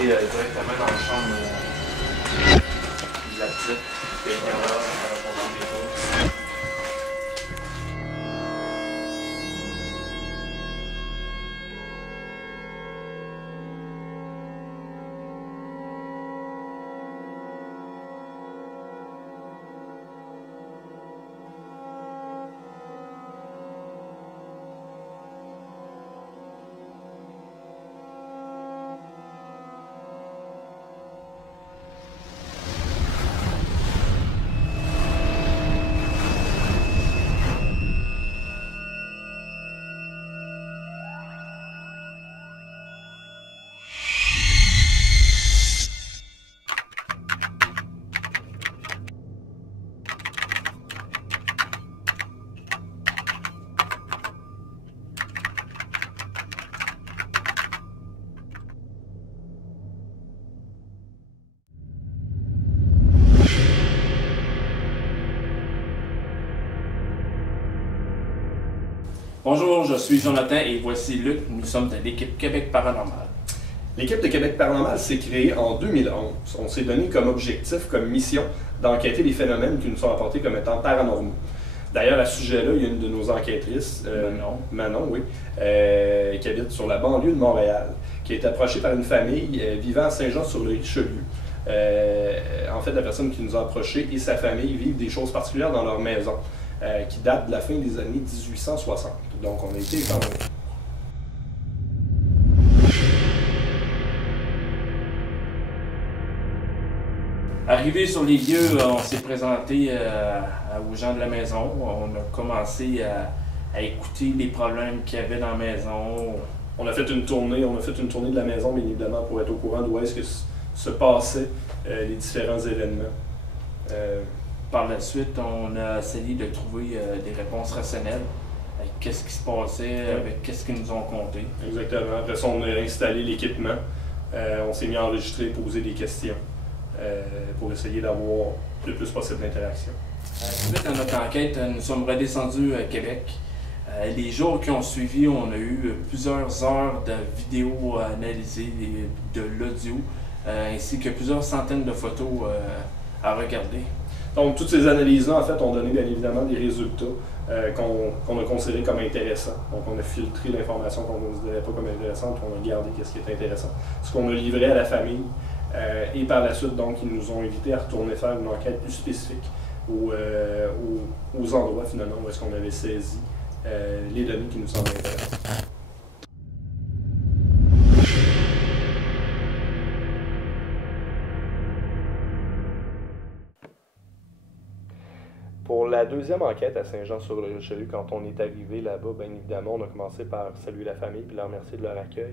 aller directement dans la chambre de la petite. Puis il y en a, ça va passer des tours. Bonjour, je suis Jonathan et voici Luc. Nous sommes de l'équipe Québec Paranormal. L'équipe de Québec Paranormal s'est créée en 2011. On s'est donné comme objectif, comme mission, d'enquêter les phénomènes qui nous sont apportés comme étant paranormaux. D'ailleurs, à ce sujet-là, il y a une de nos enquêtrices, Manon, oui, qui habite sur la banlieue de Montréal, qui a été approchée par une famille vivant à Saint-Jean-sur-le-Richelieu. En fait, la personne qui nous a approchés et sa famille vivent des choses particulières dans leur maison, qui datent de la fin des années 1860. Donc, on a été étonnés. Arrivé sur les lieux, on s'est présenté aux gens de la maison. On a commencé à écouter les problèmes qu'il y avait dans la maison. On a fait une tournée de la maison, bien évidemment, pour être au courant d'où est-ce que se passaient les différents événements. Par la suite, on a essayé de trouver des réponses rationnelles avec qu'est-ce qui se passait, avec qu'est-ce qu'ils nous ont conté. Exactement. Après ça, on a installé l'équipement. On s'est mis à enregistrer, poser des questions pour essayer d'avoir le plus possible d'interaction. Suite à notre enquête, nous sommes redescendus à Québec. Les jours qui ont suivi, on a eu plusieurs heures de vidéos à analyser, de l'audio, ainsi que plusieurs centaines de photos à regarder. Donc, toutes ces analyses-là, en fait, ont donné bien évidemment des résultats qu'on a considérés comme intéressants. Donc, on a filtré l'information qu'on ne considérait pas comme intéressante, on a gardé ce qui était intéressant. Ce qu'on a livré à la famille, et par la suite, donc, ils nous ont invités à retourner faire une enquête plus spécifique aux endroits, finalement, où est-ce qu'on avait saisi les données qui nous semblaient intéressantes. Pour la deuxième enquête à Saint-Jean-sur-le-Richelieu, quand on est arrivé là-bas, bien évidemment, on a commencé par saluer la famille et leur remercier de leur accueil.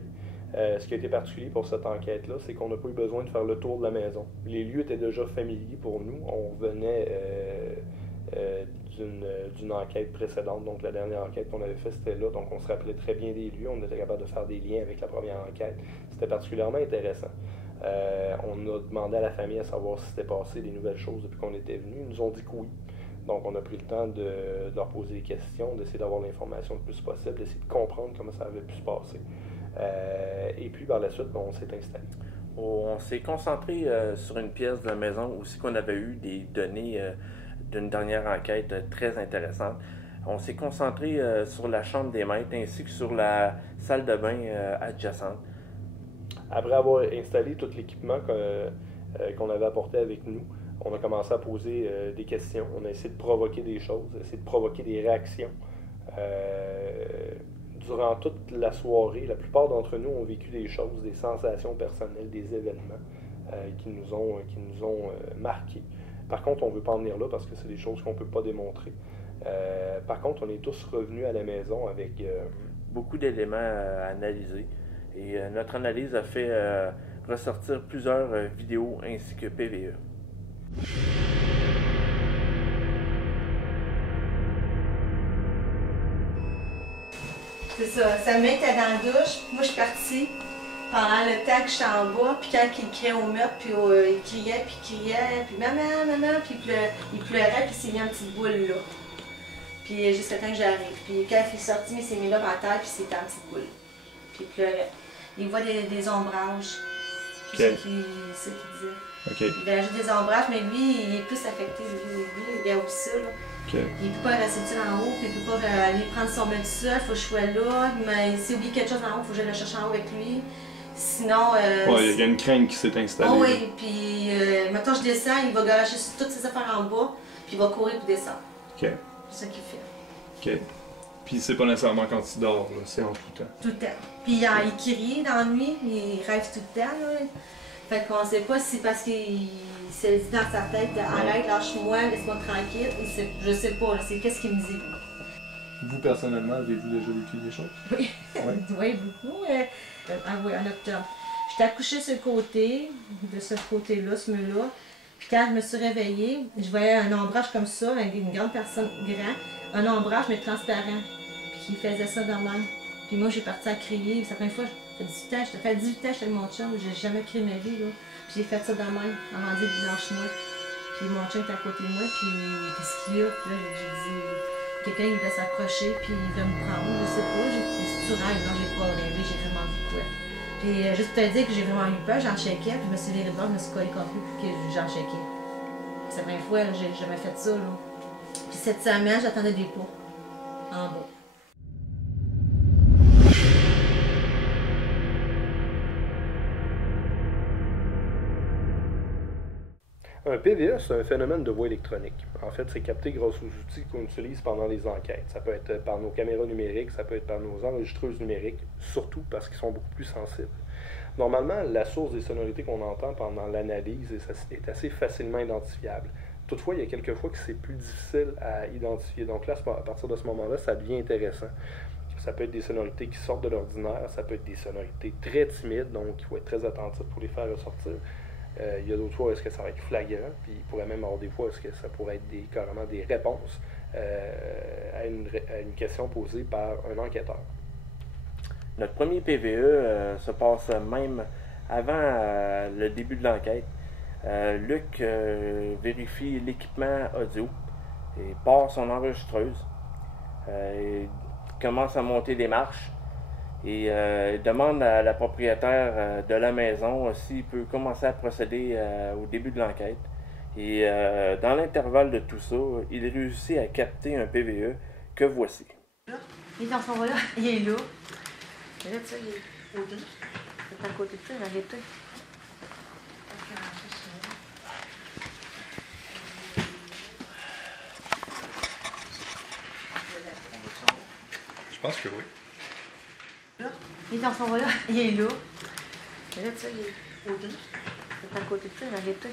Ce qui a été particulier pour cette enquête-là, c'est qu'on n'a pas eu besoin de faire le tour de la maison. Les lieux étaient déjà familiers pour nous. On venait d'une enquête précédente, donc la dernière enquête qu'on avait faite, c'était là, donc on se rappelait très bien des lieux, on était capable de faire des liens avec la première enquête. C'était particulièrement intéressant. On a demandé à la famille à savoir si s'était passé des nouvelles choses depuis qu'on était venu. Ils nous ont dit que oui. Donc, on a pris le temps de leur poser des questions, d'essayer d'avoir l'information le plus possible, d'essayer de comprendre comment ça avait pu se passer. Et puis, par la suite, on s'est installé. On s'est concentré sur une pièce de la maison aussi qu'on avait eu des données d'une dernière enquête très intéressante. On s'est concentré sur la chambre des maîtres ainsi que sur la salle de bain adjacente. Après avoir installé tout l'équipement qu'on avait apporté avec nous, on a commencé à poser des questions, on a essayé de provoquer des choses, essayé de provoquer des réactions. Durant toute la soirée, la plupart d'entre nous ont vécu des choses, des sensations personnelles, des événements qui nous ont marqués. Par contre, on ne veut pas en venir là parce que c'est des choses qu'on ne peut pas démontrer. Par contre, on est tous revenus à la maison avec beaucoup d'éléments à analyser. Et notre analyse a fait ressortir plusieurs vidéos ainsi que PVE. C'est ça, Samuel était dans la douche, moi je suis partie pendant le temps que j'étais en bas, puis quand il criait au meurtre, puis il criait, puis maman, maman, puis il pleurait, puis il s'est mis en petite boule là. Puis jusqu'à temps que j'arrive. Puis quand il est sorti, il s'est mis là par terre, puis il s'est en petite boule. Puis il pleurait. Il voit des ombrages. C'est ce qu'il disait. Okay. Il a ajouté des ombrages, mais lui, il est plus affecté. Lui, il a aussi ça. Là. Okay. Il ne peut pas rester tout en haut, puis il ne peut pas aller prendre son bain tout seul. Il faut que je sois là. Mais s'il oublie quelque chose en haut, il faut que j'aille le chercher en haut avec lui. Sinon. Ouais, il y a une crainte qui s'est installée. Oh, oui, puis maintenant je descends, il va garager toutes ses affaires en bas, puis il va courir puis descendre. Ok. C'est ça qu'il fait. Ok. Puis c'est pas nécessairement quand il dort, c'est en tout temps. Tout le temps. Puis il crie dans la nuit, il rêve tout le temps. Là. Fait qu'on sait pas si parce qu'il s'est dit dans sa tête, arrête, lâche-moi, laisse-moi tranquille. Je sais pas, c'est qu'est-ce qu'il me dit. Vous, personnellement, avez-vous déjà vécu des choses? Oui, ouais. Oui, beaucoup. Oui, en octobre. J'étais accouchée sur le côté, de ce côté-là, ce mur-là. Puis quand je me suis réveillée, je voyais un ombrage comme ça, une grande personne grand, un ombrage mais transparent. Puis il faisait ça de même. Puis moi, j'ai parti à crier. Ça fait une fois, ça fait 18 ans que j'étais avec mon chum, j'ai jamais crié ma vie. Là. Puis j'ai fait ça de même, avant de dire lâche-moi. Puis mon chum était à côté de moi, puis qu'est-ce qu'il y a? Puis là, j'ai dit, quelqu'un il va s'approcher, puis il va me prendre, je sais pas. J'ai dit, si tu rêves, non, j'ai pas rêvé, j'ai vraiment vu quoi. Puis juste pour te dire que j'ai vraiment eu peur, j'en checkais, puis je me suis virée de bord, je me suis collée contre lui, puis que j'en checkais. Ça fait 20 fois, j'ai jamais fait ça. Là. Puis cette semaine, j'attendais des pas en bas. Un PVE, c'est un phénomène de voix électronique. En fait, c'est capté grâce aux outils qu'on utilise pendant les enquêtes. Ça peut être par nos caméras numériques, ça peut être par nos enregistreuses numériques, surtout parce qu'ils sont beaucoup plus sensibles. Normalement, la source des sonorités qu'on entend pendant l'analyse est assez facilement identifiable. Toutefois, il y a quelques fois que c'est plus difficile à identifier. Donc là, à partir de ce moment-là, ça devient intéressant. Ça peut être des sonorités qui sortent de l'ordinaire, ça peut être des sonorités très timides, donc il faut être très attentif pour les faire ressortir. Il y a d'autres fois où est-ce que ça va être flagrant, puis il pourrait même avoir des fois où est-ce que ça pourrait être carrément des réponses à une question posée par un enquêteur. Notre premier PVE se passe même avant le début de l'enquête. Luc vérifie l'équipement audio et part son enregistreuse. Il commence à monter des marches et demande à la propriétaire de la maison s'il peut commencer à procéder au début de l'enquête. Et dans l'intervalle de tout ça, il réussit à capter un PVE que voici. Il est dans son là, il est là. Mais là, tu sais, il est au gris. C'est à côté de ça, il a arrêté. Je pense que oui. Il est dans son là, il est là. Mais là, tu sais, il est au gris. C'est à côté de ça, il a arrêté.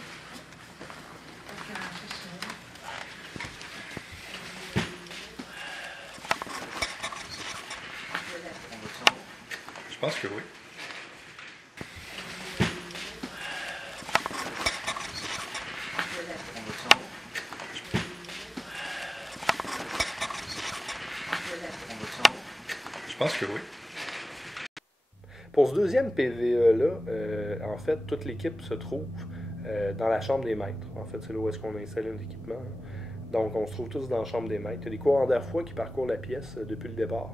Je pense que oui. Je pense que oui. Pour ce deuxième PVE-là, en fait, toute l'équipe se trouve dans la chambre des maîtres. En fait, c'est là où est-ce qu'on a installé notre équipement. Donc, on se trouve tous dans la chambre des maîtres. Il y a des courants d'air froid qui parcourent la pièce depuis le départ.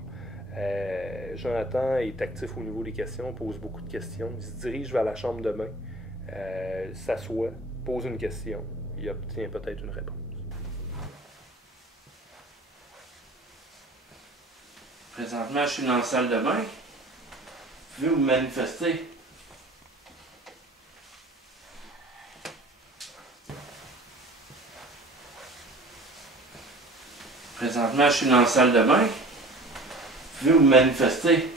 Jonathan est actif au niveau des questions, pose beaucoup de questions. Il se dirige vers la chambre de bain, s'assoit, pose une question. Il obtient peut-être une réponse. Présentement, je suis dans la salle de bain. Vous pouvez vous manifester. Présentement, je suis dans la salle de bain. Vous pouvez vous manifester.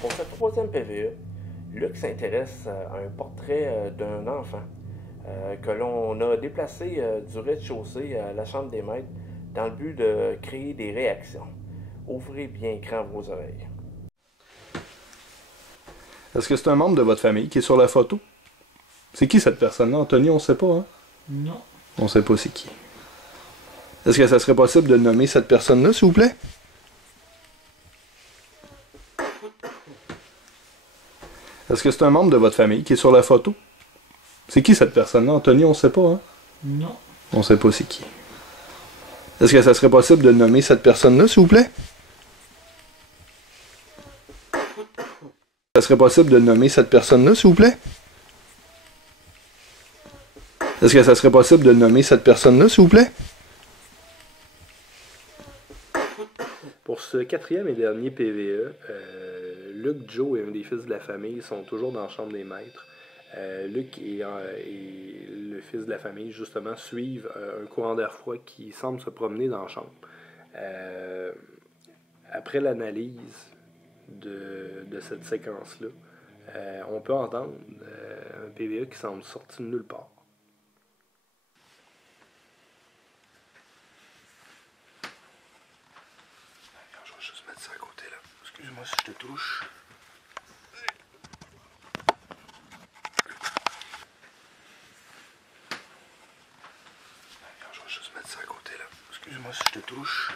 Pour ce troisième PVE, Luc s'intéresse à un portrait d'un enfant que l'on a déplacé du rez-de-chaussée à la chambre des maîtres dans le but de créer des réactions. Ouvrez bien grand vos oreilles. Est-ce que c'est un membre de votre famille qui est sur la photo? C'est qui cette personne-là? Anthony, on ne sait pas, hein? Non. On ne sait pas c'est qui. Est-ce que ça serait possible de nommer cette personne-là, s'il vous plaît? Est-ce que c'est un membre de votre famille qui est sur la photo? C'est qui cette personne-là? Anthony, on ne sait pas, hein? Non. On ne sait pas c'est qui. Est-ce que ça serait possible de nommer cette personne-là, s'il vous plaît? Ça serait possible de nommer cette personne-là, s'il vous plaît? Est-ce que ça serait possible de nommer cette personne-là, s'il vous plaît? Pour ce 4e et dernier PVE, Luc, Joe et un des fils de la famille sont toujours dans la chambre des maîtres. Luc et le fils de la famille, justement, suivent un courant d'air froid qui semble se promener dans la chambre. Après l'analyse de cette séquence-là, on peut entendre un PVE qui semble sorti de nulle part. Je vais juste mettre ça à côté là. Excuse-moi si je te touche. Je vais juste mettre ça à côté là. Excuse-moi si je te touche.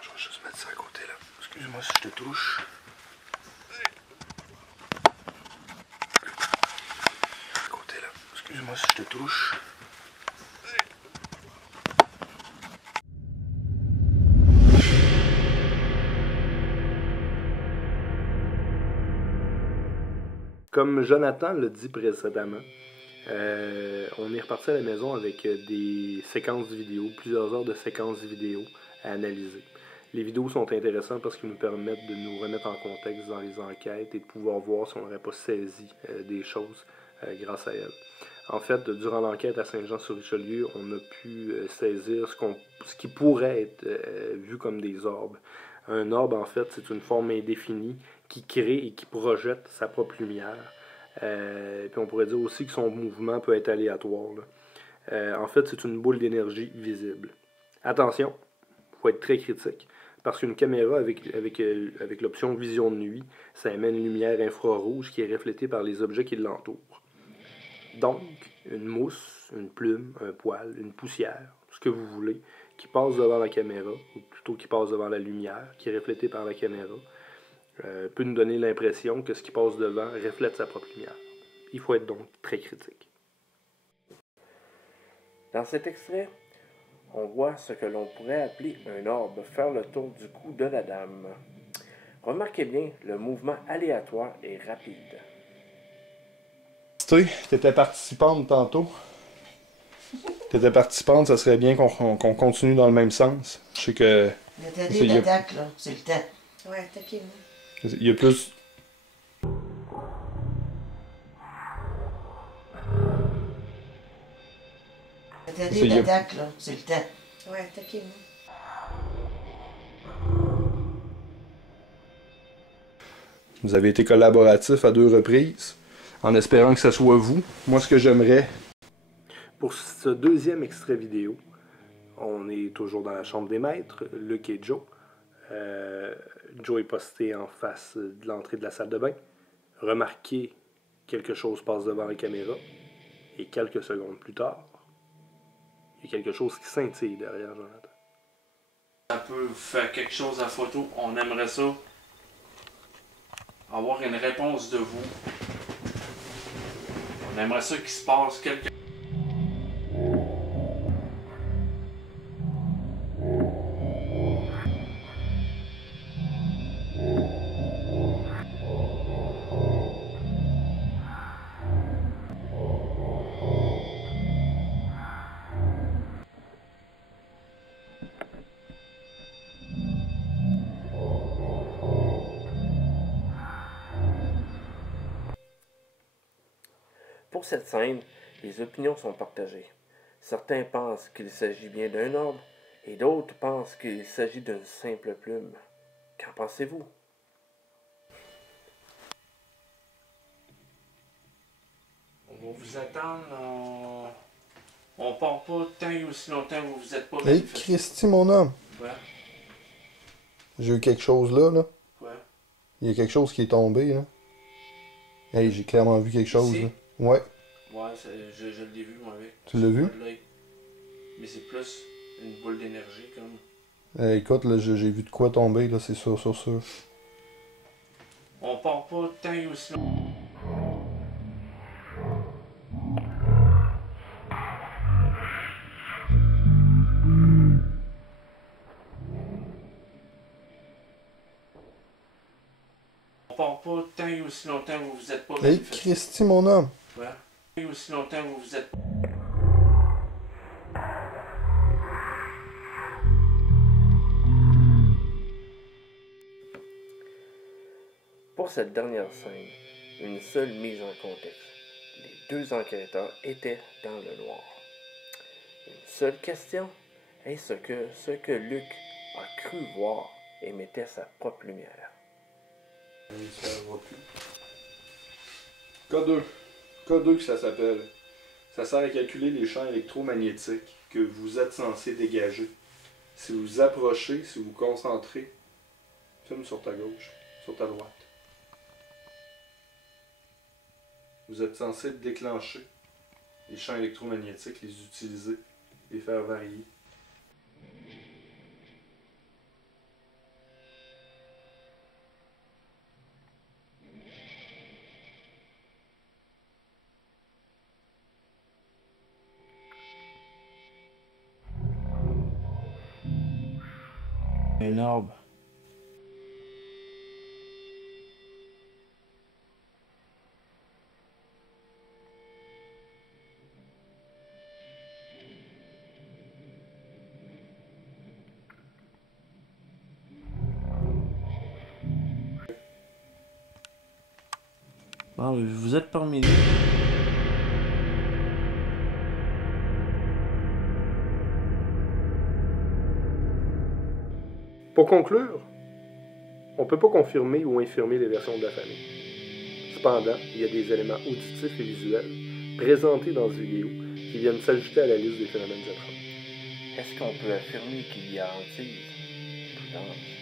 Je vais juste mettre ça à côté là. Excuse-moi si je te touche. Excuse-moi si je te touche. Comme Jonathan l'a dit précédemment, on est reparti à la maison avec des séquences vidéo, plusieurs heures de séquences vidéo à analyser. Les vidéos sont intéressantes parce qu'ils nous permettent de nous remettre en contexte dans les enquêtes et de pouvoir voir si on n'aurait pas saisi des choses grâce à elles. En fait, durant l'enquête à Saint-Jean-sur-Richelieu, on a pu saisir ce qui pourrait être vu comme des orbes. Un orbe, en fait, c'est une forme indéfinie qui crée et qui projette sa propre lumière. Puis on pourrait dire aussi que son mouvement peut être aléatoire. En fait, c'est une boule d'énergie visible. Attention, il faut être très critique, parce qu'une caméra avec l'option vision de nuit, ça émène une lumière infrarouge qui est reflétée par les objets qui l'entourent. Donc, une mousse, une plume, un poil, une poussière, ce que vous voulez, qui passe devant la caméra, ou plutôt qui passe devant la lumière, qui est reflétée par la caméra, peut nous donner l'impression que ce qui passe devant reflète sa propre lumière. Il faut être donc très critique. Dans cet extrait, on voit ce que l'on pourrait appeler un orbe faire le tour du cou de la dame. Remarquez bien, le mouvement aléatoire est rapide. Tu étais participante tantôt. T'étais participante, ça serait bien qu'on continue dans le même sens. Je sais que... Le d'attaque, là, c'est le temps. Ouais, attaquez-moi. Il y a plus... Le d'attaque, là, c'est le temps. Ouais, attaquez-moi. Vous avez été collaboratif à 2 reprises, en espérant que ce soit vous. Moi, ce que j'aimerais... Pour ce 2e extrait vidéo, on est toujours dans la chambre des maîtres, Luc et Joe. Joe est posté en face de l'entrée de la salle de bain. Remarquez, quelque chose passe devant la caméra. Et quelques secondes plus tard, il y a quelque chose qui scintille derrière Jonathan. Ça peut faire quelque chose à photo. On aimerait ça. Avoir une réponse de vous. On aimerait ça qu'il se passe quelque chose. Pour cette scène, les opinions sont partagées. Certains pensent qu'il s'agit bien d'un orbe, et d'autres pensent qu'il s'agit d'une simple plume. Qu'en pensez-vous? On va vous attendre. On part pas tant et aussi longtemps que vous êtes pas Hey, manifesté. Christy, mon homme. Ouais. J'ai eu quelque chose là, là. Ouais. Il y a quelque chose qui est tombé, là. Hey, j'ai clairement vu quelque chose, Ici? là. Ouais. Ouais, je l'ai vu, moi, avec. Tu l'as vu? Mais c'est plus une boule d'énergie, comme. Écoute, là, j'ai vu de quoi tomber, là, c'est sûr. On part pas tant et aussi longtemps. part pas tant et aussi longtemps que vous vous êtes pas Hey, manifesté. Christy, mon homme. Ouais. Et aussi longtemps que vous vous êtes... Pour cette dernière scène, une seule mise en contexte. Les deux enquêteurs étaient dans le noir. Une seule question, est-ce que ce que Luc a cru voir émettait sa propre lumière? K2. K2 que ça s'appelle. Ça sert à calculer les champs électromagnétiques que vous êtes censé dégager. Si vous vous approchez, si vous vous concentrez, filme sur ta gauche, sur ta droite. Vous êtes censé déclencher les champs électromagnétiques, les utiliser, les faire varier. Un arbre. Bon, vous êtes parmi nous. Pour conclure, on ne peut pas confirmer ou infirmer les versions de la famille. Cependant, il y a des éléments auditifs et visuels présentés dans ce vidéo qui viennent s'ajouter à la liste des phénomènes étranges. Est-ce qu'on peut affirmer qu'il y a hantise? Prudence.